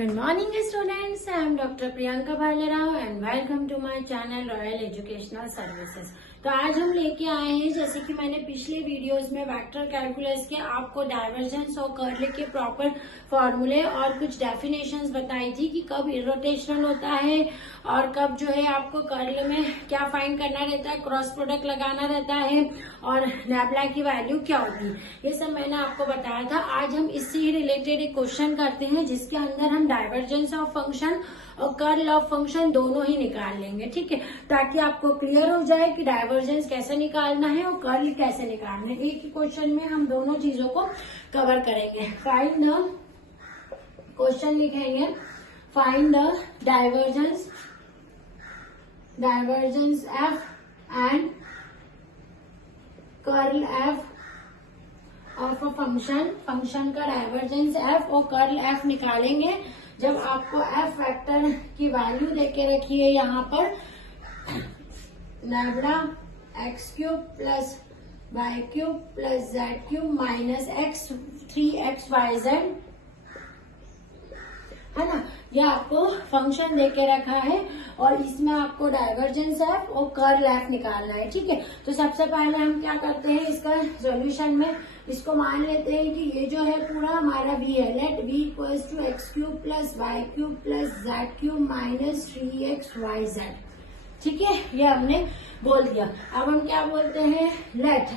Good morning students, I am Dr. Priyanka Bhalerao and welcome to my channel Royal Educational Services। तो आज हम लेके आए हैं, जैसे कि मैंने पिछले वीडियोस में वेक्टर कैलकुलस के आपको डाइवर्जेंस और कर्ल के प्रॉपर फॉर्मूले और कुछ डेफिनेशंस बताई थी कि कब इरोटेशन होता है और कब जो है आपको कर्ल में क्या फाइंड करना रहता है, क्रॉस प्रोडक्ट लगाना रहता है और नैबला की वैल्यू क्या होती है, ये सब मैंने आपको बताया था। आज हम इससे ही रिलेटेड एक क्वेश्चन करते हैं जिसके अंदर हम डाइवर्जेंस ऑफ फंक्शन और कर्ल ऑफ फंक्शन दोनों ही निकाल लेंगे, ठीक है, ताकि आपको क्लियर हो जाए कि डाइवर्जेंस कैसे निकालना है और कर्ल कैसे निकालना है। एक ही क्वेश्चन में हम दोनों चीजों को कवर करेंगे। फाइंड द क्वेश्चन लिखेंगे, find the divergence F and curl F of a function का डाइवर्जेंस एफ और कर्ल एफ निकालेंगे जब आपको एफ वेक्टर की वैल्यू देके रखी है यहाँ पर lambda x cube plus Y cube plus Z cube minus x 3xyz है ना, ये आपको फंक्शन देके रखा है और इसमें आपको डाइवर्जेंस एफ और कर्ल एफ निकालना है, ठीक है। तो सबसे पहले हम क्या करते हैं, इसका सॉल्यूशन में इसको मान लेते हैं कि ये जो है पूरा हमारा v है। Let v equals to x cube plus Y cube plus Z cube minus 3xyz, ठीक है, ये हमने बोल दिया। अब हम क्या बोलते हैं, लेट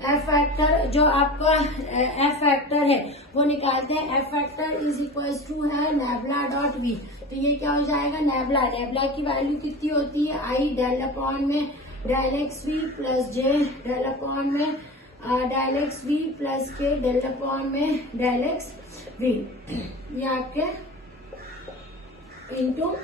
एफ फैक्टर जो आपका एफ फैक्टर है वो निकालते हैं। F factor is equals to है नैबला डॉट वी, तो ये क्या हो जाएगा, नैबला की वैल्यू कितनी होती है, आई डेल अपॉन में डेल एक्स वी प्लस जे डेल अपॉन में del x V plus k del upon में डेल एक्स वी, ये आपके इनटू,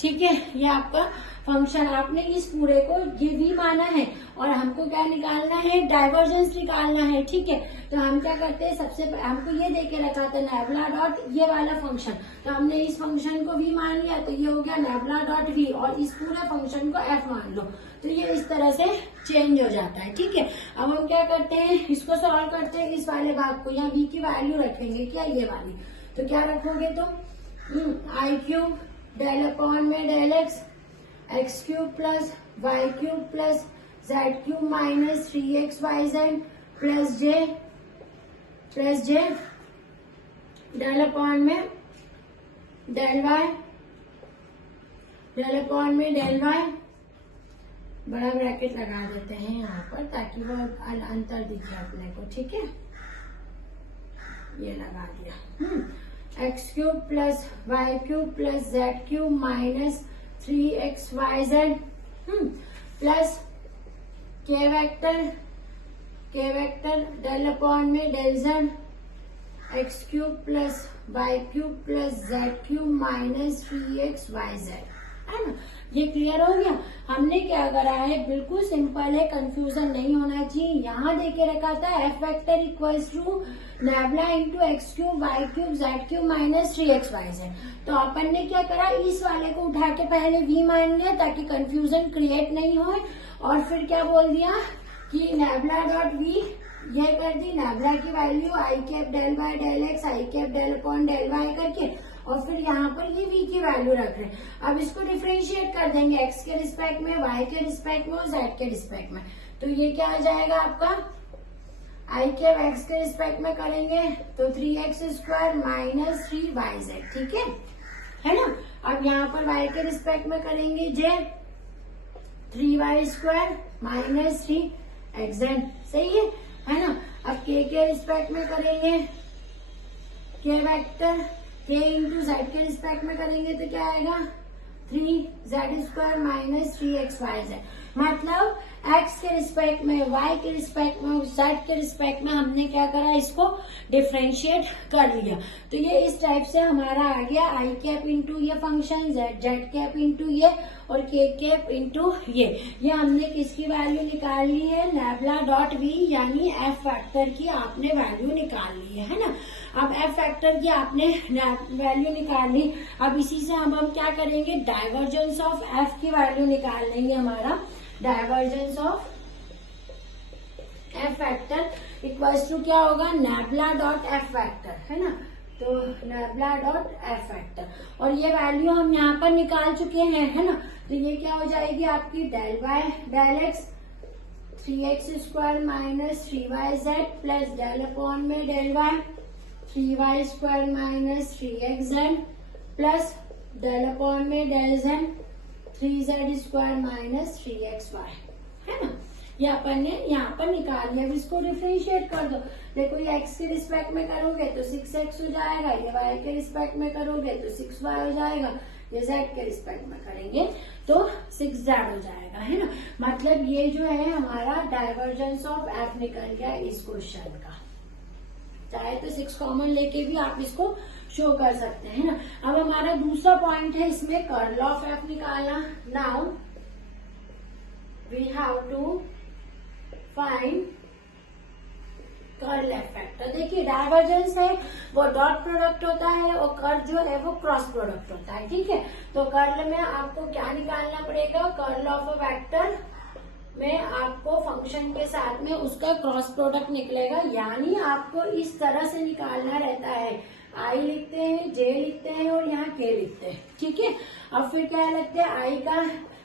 ठीक है, ये आपका फंक्शन। आपने इस पूरे को ये भी माना है और हमको क्या निकालना है, डाइवर्जेंस निकालना है, ठीक है। तो हम क्या करते हैं, सबसे हमको ये देके रखा था नैबला डॉट ये वाला फंक्शन, तो हमने इस फंक्शन को भी मान लिया, तो ये हो गया नैबला डॉट वी और इस पूरे फंक्शन को एफ मान लो, तो ये इस तरह से चेंज हो जाता है, ठीक है। अब हम क्या करते हैं, इसको सॉल्व करते हैं, इस वाले भाग को, यहाँ वी की वैल्यू रखेंगे क्या, ये वाली, तो क्या रखोगे, तो आई क्यूब डेल अपॉन में del X cube plus Y cube plus Z cube minus 3xyz plus जे डेल अपॉन में डेल वाई बड़ा ब्रैकेट लगा देते हैं यहाँ पर ताकि वो अंतर दिखे अपने को, ठीक है, ये लगा दिया। X cube plus Y cube plus Z cube minus 3xyz plus k vector del upon में del z x cube plus Y cube plus Z cube minus 3xyz, है ना। ये क्लियर हो गया। हमने क्या करा है, बिल्कुल सिंपल है, कंफ्यूजन नहीं होना चाहिए। यहाँ देके रखा था F vector equals to nabla into X cube Y cube Z cube minus 3xyz, तो अपन ने क्या करा, इस वाले को उठा के पहले वी मान लिया ताकि कंफ्यूजन क्रिएट नहीं हो, और फिर क्या बोल दिया कि नैबला डॉट वी ये कर दी, नैबला की value I cap del Y del X I cap del upon del Y करके, और फिर यहाँ पर ये v की वैल्यू रख रहे हैं। अब इसको डिफरेंशिएट कर देंगे x के रिस्पेक्ट में, y के रिस्पेक्ट में और z के रिस्पेक्ट में, तो ये क्या आ जाएगा आपका, आई कैप x के रिस्पेक्ट में करेंगे तो 3x² माइनस 3yz, ठीक है ना। अब यहाँ पर y के रिस्पेक्ट में करेंगे j 3y² माइनस 3xz, सही है ना। अब k के रिस्पेक्ट में करेंगे k vector k into Z के रिस्पेक्ट में करेंगे तो क्या आएगा, 3z² माइनस 3xyz, मतलब x के रिस्पेक्ट में, y के रिस्पेक्ट में, z के रिस्पेक्ट में हमने क्या करा, इसको डिफरेंशिएट कर लिया। तो ये इस टाइप से हमारा आ गया आई कैप इंटू ये फंक्शन, जेड कैप इंटू ये और के कैप इंटू ये हमने किसकी वैल्यू निकाल ली है, नैबला डॉट वी, यानी एफ फैक्टर की आपने वैल्यू निकाल ली है ना। अब एफ फैक्टर की आपने वैल्यू निकाल ली, अब इसी से हम क्या करेंगे, डाइवर्जेंस ऑफ एफ की वैल्यू निकाल लेंगे। हमारा divergence of F factor equals to क्या होगा, नैबला डॉट एफ फैक्टर, है ना, तो नैबला डॉट एफ वेक्टर, और ये वैल्यू हम यहाँ पर निकाल चुके हैं, है ना। तो ये क्या हो जाएगी आपकी del Y del X 3x² minus 3yz plus del upon में del Y 3y² minus 3xz plus del upon में del z 3z² minus 3xy, है ना। ये अपन ने यहाँ पर निकाल लिया। अब इसको डिफरेंशिएट कर दो। देखो ये x के रिस्पेक्ट में करोगे तो 6x हो जाएगा, ये y के रिस्पेक्ट में करोगे तो 6y हो जाएगा, ये z के रिस्पेक्ट में करेंगे तो 6z हो जाएगा, है ना। मतलब ये जो है हमारा डाइवर्जेंस ऑफ f निकल गया इस क्वेश्चन का। चाहे तो 6 कॉमन लेके भी आप इसको शो कर सकते हैं ना। अब हमारा दूसरा पॉइंट है इसमें कर्ल ऑफ एफ निकालना। Now we have to find curl F vector. देखिए डाइवर्जेंस है वो डॉट प्रोडक्ट होता है और कर्ल जो है वो क्रॉस प्रोडक्ट होता है, ठीक है। तो कर्ल में आपको क्या निकालना पड़ेगा, कर्ल ऑफ अ वेक्टर में आपको फंक्शन के साथ में उसका क्रॉस प्रोडक्ट निकलेगा, यानी आपको इस तरह से निकालना रहता है। आई लिखते हैं, जे लिखते हैं और यहाँ के लिखते हैं, ठीक है। अब फिर क्या लगते हैं, आई का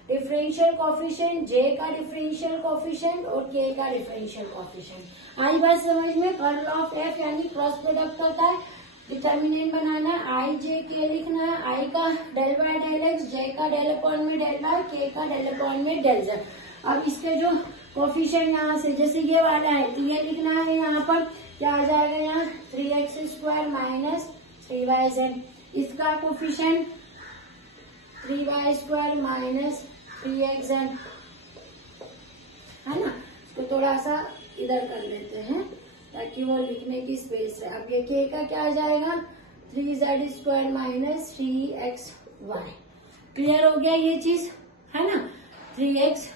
डिफरेंशियल कोफिशिएंट, जे का डिफरेंशियल कोफिशिएंट और के का डिफरेंशियल कोफिशिएंट। आई बात समझ में, कर्ल ऑफ एफ यानी क्रॉस प्रोडक्ट होता है। डिटर्मिनेंट बनाना है, आई जे के लिखना है। आई का डेल बाय डेल एक्स, जे का डेल अपॉन में डेल वाई, के का डेल अपॉन में डेल जेड। अब इसके जो कोफिशिएंट यहाँ से जैसे ये वाला है तो ये लिखना है, यहाँ पर क्या आ जाएगा, यहाँ 3x² माइनस 3yz। इसका कोफिशिएंट 3y² माइनस 3xz, है ना। इसको थोड़ा सा इधर कर लेते हैं ताकि वो लिखने की स्पेस है। अब ये के का क्या आ जाएगा, 3z² माइनस 3xy। क्लियर हो गया ये चीज, है ना। 3z²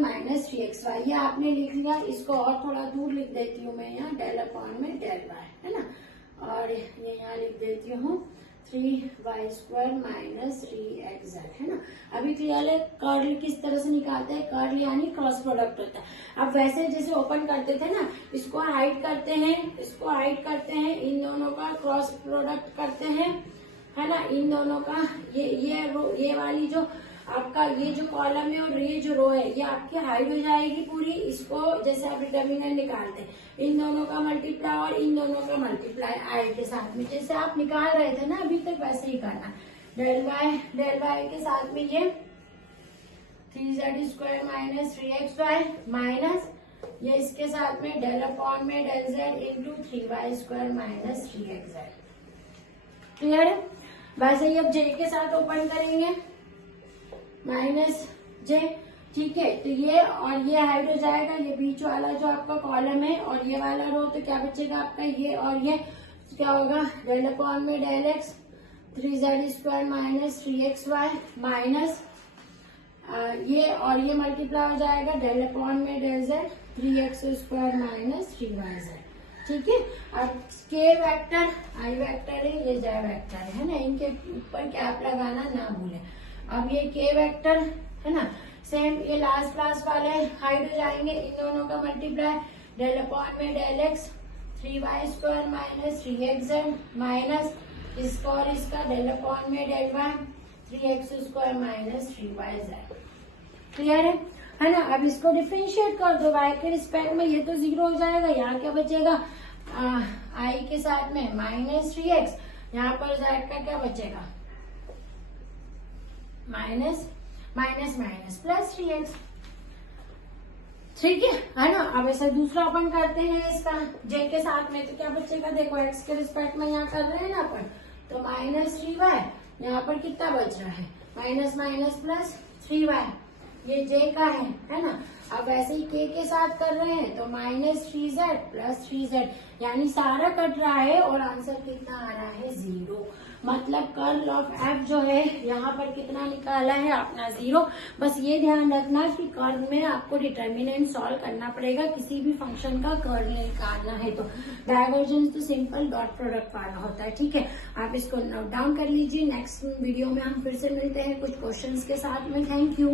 माइनस 3xy ये आपने लिख लिया। इसको और थोड़ा दूर लिख देती हूँ मैं, यहाँ डेल अपॉन में डेल वाई, है ना। और ये यहाँ लिख देती हूँ 3y² माइनस 3xz, है ना। अभी क्लियर है कर्ल किस तरह से निकालते हैं, कर्ल यानी क्रॉस प्रोडक्ट होता है। अब वैसे जैसे ओपन करते थे ना, इसको हाइड करते हैं, इसको हाइड करते हैं, इन दोनों का क्रॉस प्रोडक्ट करते हैं, है ना। इन दोनों का ये वाली जो आपका ये जो कॉलम है और ये जो रो है ये आपकी हाइड हो जाएगी पूरी। इसको जैसे आप डिटर्मिनेंट निकालते हैं, इन दोनों का मल्टीप्लाई और इन दोनों का मल्टीप्लाई आई के साथ में, जैसे आप निकाल रहे थे ना अभी तक वैसे ही करना। डेल वाई के साथ में ये 3z² माइनस 3xy माइनस ये इसके साथ में डेल अपॉन में del z into 3y² minus 3xz। Clear है। वैसे ही अब जे के साथ ओपन करेंगे, माइनस जे, ठीक है। तो ये और ये हाइड हो जाएगा, ये बीच वाला जो आपका कॉलम है और ये वाला रो, तो क्या बचेगा आपका ये और ये, तो क्या होगा डेल अपॉन में del x 3z² minus 3xy minus ये और ये मल्टीप्लाई हो जाएगा डेल अपॉन में del z 3x² minus 3yz, ठीक है। अब के वेक्टर आई वेक्टर है, ये जे वेक्टर है ना, इनके ऊपर कैप लगाना ना भूलें। अब ये के वेक्टर है ना, सेम ये लास्ट क्लास वाले हाइड हो जाएंगे, इन दोनों का मल्टीप्लाई डेल अपॉन में del x 3y² minus 3xz minus इसका और इसका डेल अपॉन में del y 3x² minus 3yz। Clear है ना। अब इसको डिफरेंशिएट कर दो y के रिस्पेक्ट में, ये तो 0 हो जाएगा। यहाँ क्या बचेगा, आई के साथ में माइनस 3x, यहाँ पर z का क्या बचेगा minus minus minus plus 3x, ठीक है ना। अब ऐसा दूसरा ओपन करते हैं इसका जे के साथ में, तो क्या बचेगा, देखो x के रिस्पेक्ट में यहाँ कर रहे हैं ना अपन, तो माइनस 3y, यहाँ पर कितना बच रहा है माइनस माइनस प्लस 3y, ये जे का है ना। अब ऐसे ही के साथ कर रहे हैं तो माइनस 3z प्लस 3z, यानी सारा कट रहा है और आंसर कितना आ रहा है 0। मतलब कर्ल ऑफ एफ जो है यहाँ पर कितना निकाला है अपना 0। बस ये ध्यान रखना कि कर्ल में आपको डिटर्मिनेंट सॉल्व करना पड़ेगा, किसी भी फंक्शन का कर्ल निकालना है तो। डाइवर्जेंस तो सिंपल डॉट प्रोडक्ट वाला होता है, ठीक है। आप इसको नोट डाउन कर लीजिए। नेक्स्ट वीडियो में हम फिर से मिलते हैं कुछ क्वेश्चंस के साथ में। Thank you.